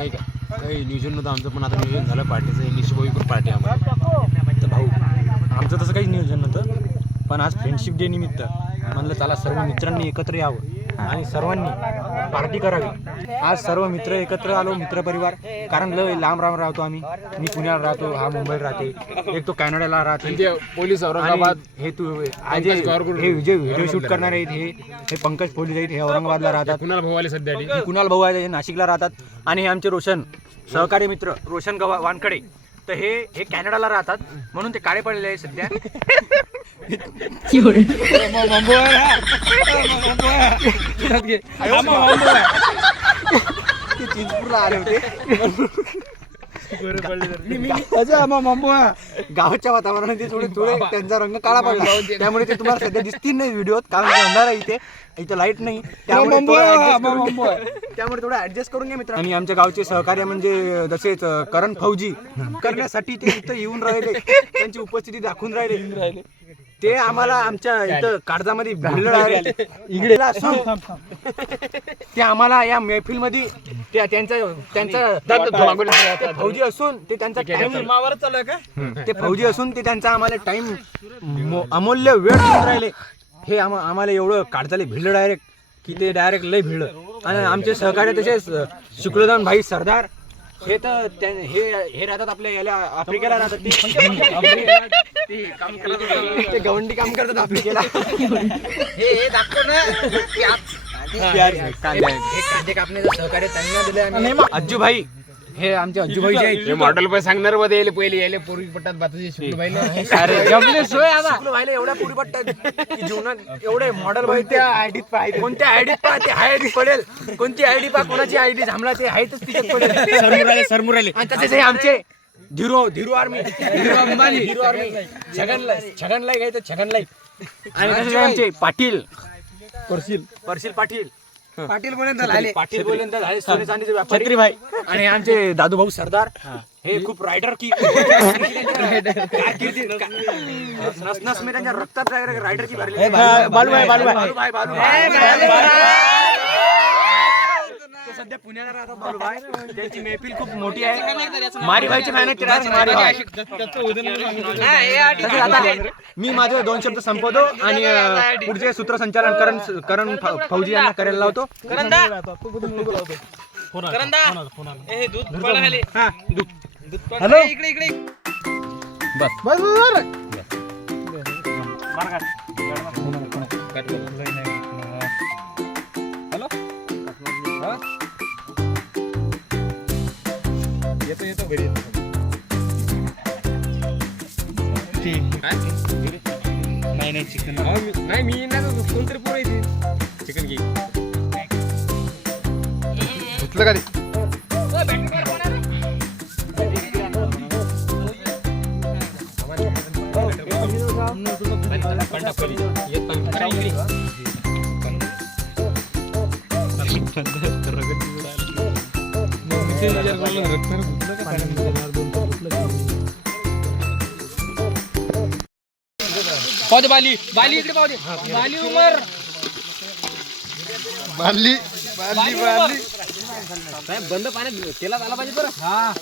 काही नियोजन नव्हतं आमचं, पण आता नियोजन झालं पार्टीचं. निशिभाऊ पार्टी आम्हाला. तर भाऊ आमचं तसं काही नियोजन नव्हतं, पण आज फ्रेंडशिप डे निमित्त म्हणलं चला सर्व मित्रांनी एकत्र यावं आणि सर्वांनी पार्टी करावी. आज सर्व मित्र एकत्र आलो, मित्रपरिवार. कारण लय लांब राहतो आम्ही. मी पुण्याला राहतो, हा मुंबईला राहते, एक तो कॅनडाला राहते. पोलीस औरंगाबाद. हे तू हे विजय व्हिडिओ शूट करणार आहेत, हे पंकज पोलीस आहेत, हे औरंगाबादला राहतात. कुणाल भाऊ आले सध्या. हे कुणाल भाऊ आहे, हे नाशिकला राहतात. आणि हे आमचे रोशन सहकारी मित्र रोशन वानखडे, तर हे कॅनडाला राहतात, म्हणून ते काळे पडलेले आहे सध्या. चिंचपूरला आले होते. गावाच्या वातावरणात ते थोडे त्यांचा रंग काळा पडला, त्यामुळे ते तुम्हाला सध्या दिसतील नाही व्हिडिओत, कारण अंधार आहे इथे लाईट नाही, त्यामुळे थोडं ऍडजस्ट करून घ्या मित्र. आणि आमच्या गावचे सहकार्य म्हणजे जसेच करण फौजी करण्यासाठी ते इथं येऊन राहिले, त्यांची उपस्थिती दाखवून राहिले. ते आम्हाला आमच्या इथं काळजामध्ये भिडलं आहे इकडे असून ते आम्हाला या मैफिलमध्ये त्यांचा फौजी असून ते त्यांचा ते फौजी असून ते त्यांचा आम्हाला टाइम अमूल्य वेळ देऊन राहिले. हे आम्हाला एवढं काळजाले भिडलं डायरेक्ट की ते डायरेक्ट लय भिडलं. आणि आमचे सहकार्य तसेच शुक्लदान भाई सरदार, हे तर हे राहतात आपल्या याला आफ्रिकेला राहतात. ते गवंडी काम करतात आफ्रिकेला. हे दाखव ना कांदे कापण्याचं सहकार्य त्यांना दिलं. अज्जू भाई, हे आमचे अज्जू भाई जे आहेत, मॉडेल पण सांगणार मध्ये यायला पहिले यायला पोरी पट्टात बाताचे शुक्ल भाईला एवढ्या पुरी पट्टात की जीवनात एवढे मॉडेल भाई त्या आयडीत पाहिजे. कोणत्या आयडीत पहा ते आयडी पडेल, कोणती आयडी पहा कोणाची आयडी थांबला ते आहेतच तिच्यात पडेल. सरमुराले. आणि तसेच हे आमचे धीरू आर्मी छगनलाई घ्यायचं छगनलाई. आणि तसेच आमचे पाटील परशील पाटील बोलून झाले सोने चांदीचे व्यापारी छत्री भाई. आणि आमचे दादू भाऊ सरदार, हे खूप रायडर की नस मी त्यांच्या रक्तात रायडर की भरले. सध्या पुण्याला राहतात बालूभाई, त्यांची मैफिल खूप मोठी आहे. मारीभाईची मेहनत मारीभाई. मी माझे 2 शब्द संपवतो आणि पुढचे सूत्रसंचालन करण फौजी यांना करायला लावतो. हॅलो इकडे येतो घरी नाही चिकन नाही मी नाही कोणतरी पोर येते चिकन घे घेतलं का ते. पाहू दे बाली इकडे पाहू दे. बाली उमर बाली बंद पाण्यात तेलात आला पाहिजे बरं. हा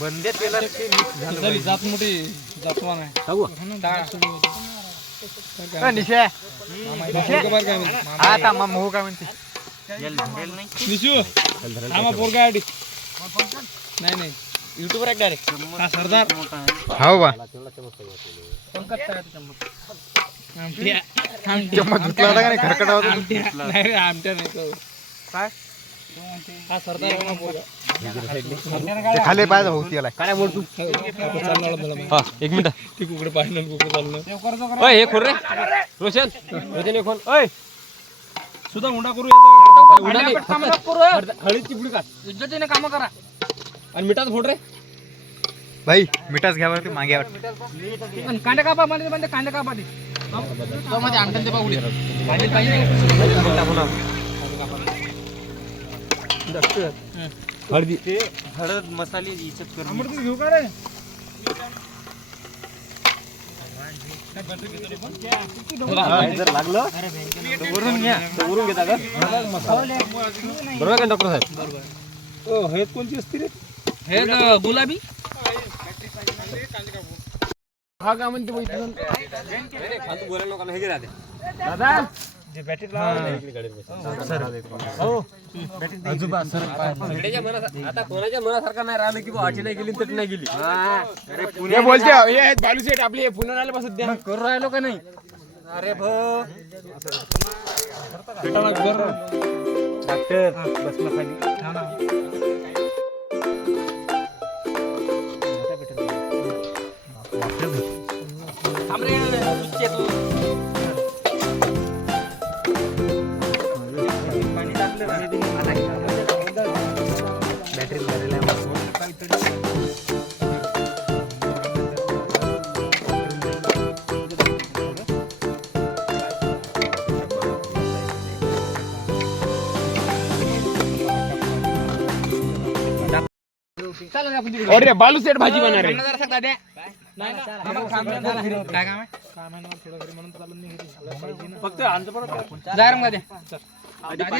बंदे तेला जात मोठी जातवान आहे. नाही युट्यूबर आहे डायरेक्ट. हा सरदार हो बा हा सरदार खाली पाहिजे होती याला काय बोल तू. हा 1 मिनिट ती कुकडे पाहिलं कुकडे चाललं. हे खोल रे रोशन हे खोल. सुद्धा हुंडा करू हळदची पुडी का इज्जतीने काम करा आणि मिठात फोड रे भाई मिठाच घ्यावं ते मागे कांदे कापा मध्ये कांदे कापा मध्ये आणतात ते पाहुडे हळदी ते हळद मसाले इच्छत करून घेऊ का रे जर लागलं तर वरून घ्या. तर वरून घेता का? बरोबर का डॉक्टर साहेब? हे कोणती असते रे? हे गुलाबी हा का म्हणते फालतू बोलायला लोकांना हे राहते दादा जे बॅटरी लावा आजोबा सर सगळ्याच्या मनात आता कोणाच्या मनासारखं नाही राहिलं की अटी नाही गेली तर नाही गेली. अरे हे बोलते हे बालू सेट आपले पुण्याला आले बसत द्या करू राहिलो का नाही? अरे भो डॉक्टर बसला खाली. बॅटरी अरे बालू सेट भाजी बनणार आहे. फक्त आमचं पण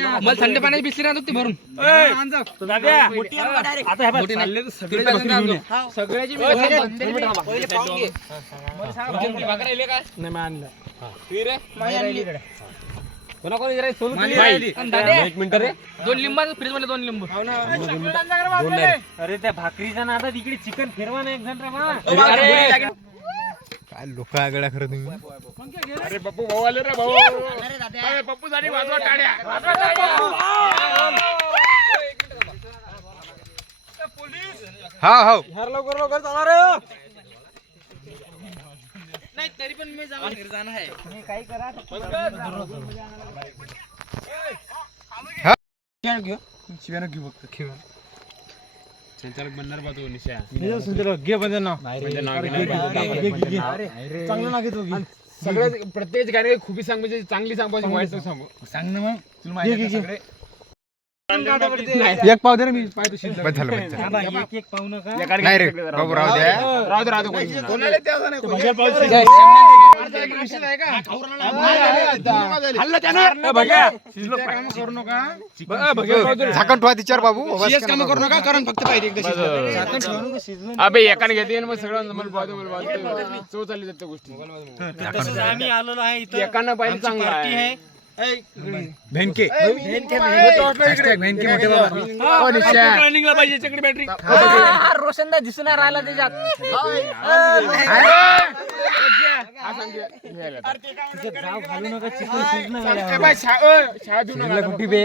मला थंड पाण्याची बिसरी आणतो ती भरून सगळ्याची कोणाकोणी एक मिनिट रे 2 लिंबाचं फ्रीज मध्ये 2 लिंबू अरे त्या भाकरीच्या नादात इकडे चिकन फिरवा ना एक जण रे बा. काय लोक आगळा खरं तुम्ही. अरे पप्पू भाऊ आले रे भाऊ. अरे पप्पू साठी वाजवा टाळ्या. हा हो लवकर लवकर चाला रे. नाही तरी पण मी जाणं आहे. मी काही करा शिव्यानं घेऊ फक्त संचालक बनणार बा तो निशा. घे म्हणजे नाव चांगलं नाव घेतो सगळ्या प्रत्येक गाणी खूपी सांग म्हणजे चांगली सांग पाहिजे वाईट नको सांगू. सांग ना मग तुला माहिती आहे सगळे. एक पाव दे रे मी पाहतो शिल्लक. बस झालं बस झालं. एक एक पाव नका नाही रे बाबू राहू द्या. राहू दे कोणी. कोणाला ते असं नाही. हल्ला त्यानं. करू नका झाकण ठेवा तिच्यावर बाबू. बस काम करू नका कारण फक्त पाहिजे एकदा शिजलं. अबे एकाने घेते मग सगळं मला बाजू चव चालली जाते गोष्टी. तसंच आम्ही आलेलो आहे इथं. एकानं पाहिजे चांगला पार्टी आहे. आहे. भेनके भेनके मोठे बाबा. रनिंगला पाहिजे याच्याकडे बॅटरी. रोशनदा दिसून नाही राहिला त्याच्यात जाव घालू नका चिकन शिजलं गेलं. कुठे बे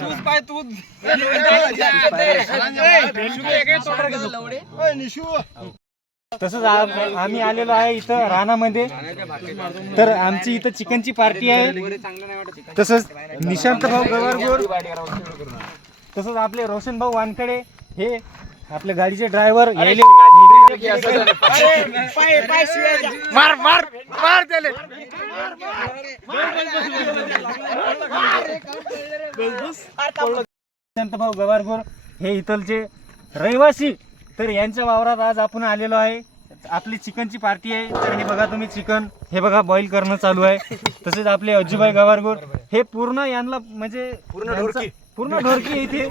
तूच पाय तूच तसंच आम्ही आलेलो आहे इथं रानामध्ये. तर आमची इथं चिकनची पार्टी आहे. तसंच निशांत भाऊ गवारगोर, तसंच आपले रोशन भाऊ वानखडे हे आपल्या गाडीचे ड्रायव्हर यायले. मार मार मार त्याले. निशांत भाऊ गवारगोर हे इथलचे रहिवासी. तर यांच्या वावरात आज आपण आलेलो आहे. आपली चिकनची पार्टी आहे. तर हे बघा तुम्ही चिकन हे बघा बॉईल करणं चालू आहे. तसेच आपले अज्जूभाई गवारगोर हे पूर्ण यांना म्हणजे पूर्ण ढोरकी इथे.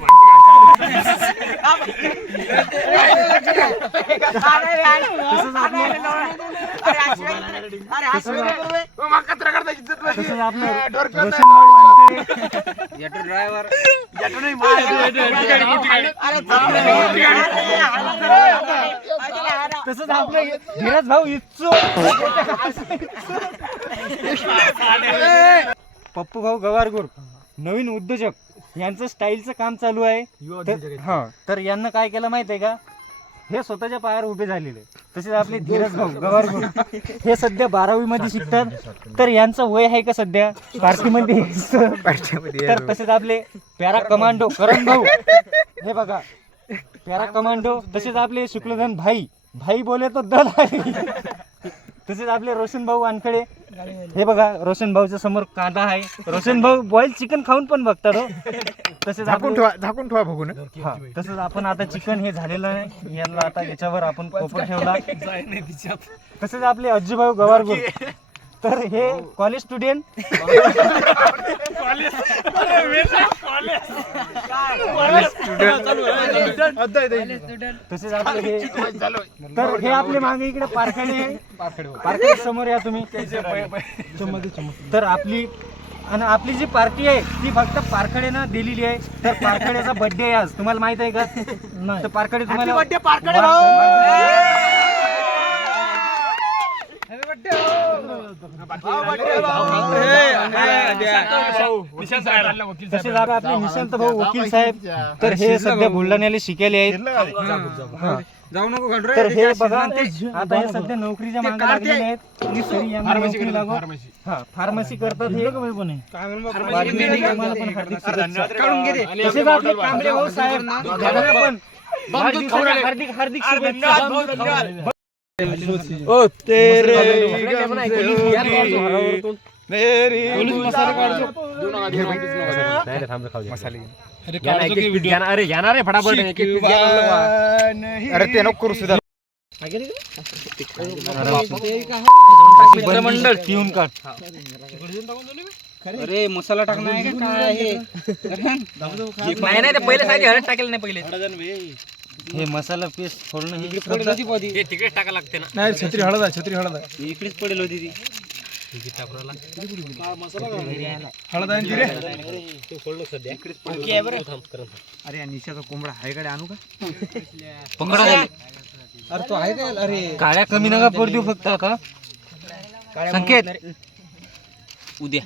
तसंच आपलं रोशन भाऊ वानखडे ड्रायव्हर तसंच आपले धीरज भाऊ इच्छू, पप्पू भाऊ गवारगोर नवीन उद्योजक यांचं स्टाईलचं काम चालू आहे. तर यांना काय केलं माहित आहे का, हे स्वतःच्या पायावर उभे झालेले. तसेच आपले धीरज भाऊ गवारगोर हे सध्या 12वी मध्ये शिकतात. तर यांचं वय आहे का सध्या पार्टीमध्ये. तर तसेच आपले पॅरा कमांडो करण भाऊ हे बघा पॅरा कमांडो. तसेच आपले शुक्लधन भाई बोले तो दल आहे. तसेच आपले रोशन भाऊ वानखडे हे बघा रोशन भाऊच्या समोर कांदा आहे. रोशन भाऊ बॉईल चिकन खाऊन पण बघतात हो. तसेच झाकून ठेवा बघून. हा तसंच आपण आता चिकन हे झालेलं आहे, याला आता याच्यावर आपण कोपर ठेवला. तसेच आपले अज्जूभाऊ गवारगुर, तर हे कॉलेज स्टुडंट तसेच आपले हे, तर हे आपले मागे इकडे पारखेडे आहे. पारखेड समोर या तुम्ही. तर आपली जी पार्टी आहे ती फक्त पारखेडेनं दिलेली आहे. तर पारखेड्याचा बर्थडे आहे आज, तुम्हाला माहित आहे का? तर पारखेडे तुम्हाला तसेच आपले निशांत भाऊ वकील साहेब, तर हे सध्या बुलढाण्याला शिकायले आहेत. जाऊ नको घडरे. तर हे बघा आता हे सध्या नोकरीच्या मागे लागलेले आहेत. तरी यांना नोकरी लागो. हा फार्मसी करतात हे. तसेच आपले कांबळे भाऊ साहेब यांना पण हार्दिक हार्दिक शुभेच्छा. ओ तेरे अरे घेणार आहे फटाफट. अरे ते नको करू सुद्धा. मंडळ पिऊन काढ. अरे मसाला टाकणार आहे का काय आहे? नाही नाही, ते पहिले साईड हळद टाकेल नाही पहिले. हे मसाला पेस्ट फोडणं हे तिकडेच टाका लागते ना. नाही छत्री हळद आहे. इकडेच पडेल होती ती. हळद आहे ती रे. अरे निशाचा कोंबडा आहे कडे आणू का? पकडा झाले. अरे तो आहे का? अरे काळ्या कमी नका पड देऊ फक्त आता. संकेत उद्या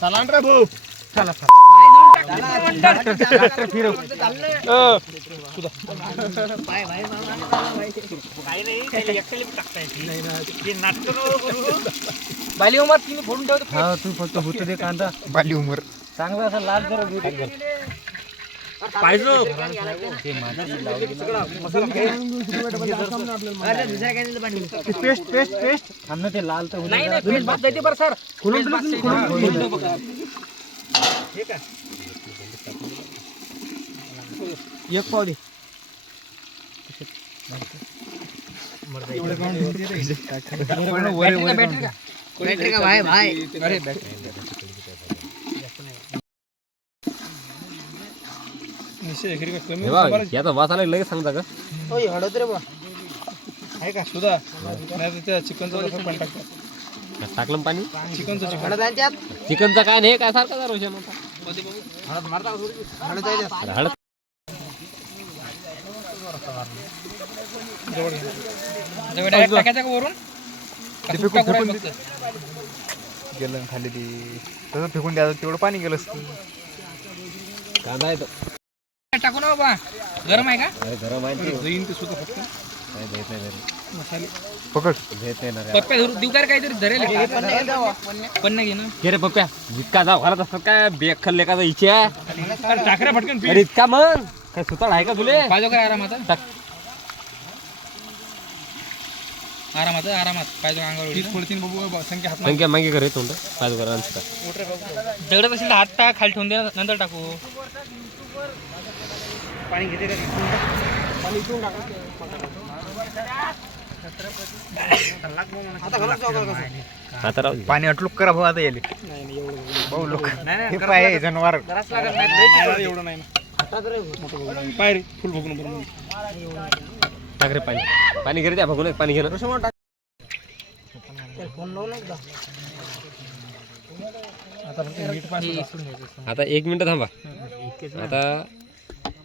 चला रे भाऊ. डॉक्टर फिरव. बाली उमर तिने फोडून ठेवतो. हा तू फक्त होत दे कांदा बाली उमर चांगला असा लाल जरा पेस्ट पेस्ट पेस्ट आम्ही ते लाल तर नाही नाही, पेस्ट भात जायते बरं सर. एक पाव दे. बॅटरी का भाई भाई? अरे याचा वास आला लगेच सांगता का? हळद रे बा आहे का सुद्धा. नाही त्या चिकनचं पण टाकतात. टाकलं पाणी. चिकनचं हळद आहे त्यात. चिकनचा काय नाही काय सारखा रोशन होता. हळद आहे त्यात. हळद टाकायचं का वरून? गेलं खाली ती तसं फेकून द्यायचं. तेवढं पाणी गेलं असतं. कांदा आहे तो. टाकू ना बाबा, गरम आहे का? अरे गरम आहे ते. जाईन ते सुद्धा फक्त नाही देत नाही धरी. मसाले पकड. देत नाही ना रे. पप्पा देऊ काय काहीतरी धरेल पण नाही घे ना. घे रे पप्प्या. इतका जाव घालत असतात काय बेग खाल्ले का इच्छा. टाकऱ्या फटकन अरे इतका मग काय सुताळ आहे का तुले? पाहिजे काय आरामात? टाक. आरामात पाहिजे अंगावर. पडतीन बाबू संख्या हात संख्या मागे करे तोंड पाच करा. दगडत असेल तर हात टाक, खाली ठेवून दे, नंतर टाकू. पाणी घेते का? आता राहू दे. पाणी अटलूक करा भाऊ. आता येईल भाऊ लोक हे पाय जनावर. एवढं नाही पाय रे फुल भोगून. टाक रे पाणी. पाणी घे द्या बघून पाणी घे ना. आता 1 मिनिट थांबा. आता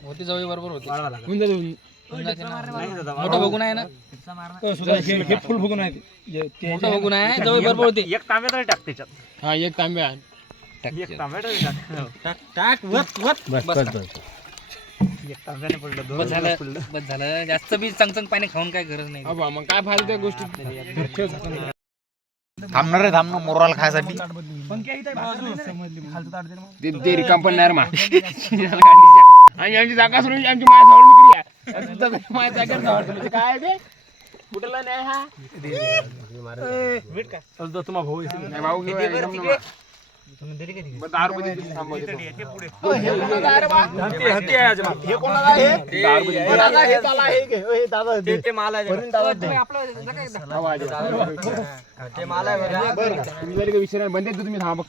होती जवळ बरोबर होती. मोठं बघून आहे ना. फुल भोगून आहे मोठं बघून आहे, जवळ बरोबर होती. एक तांब्या तरी टाक त्याच्यात. हा एक तांब्या. एक तांब्या तरी टाक. टाक वत वत. बस बस बस. एक तांब्याने पडलं. बस झालं. जास्त बी चंगचंग पाणी खाऊन काय गरज नाही. मग काय फायदा त्या गोष्टी. थांबणार रे थांबणार मोराला खायसाठी. ते रिकाम पण नाही रे मा. आणि आमची जागा सोडून आमची माझ्या जवळ निघली. माझ्या जागेवर काय आहे ते तुम्हा भाऊ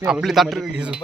आपली ताट घेऊ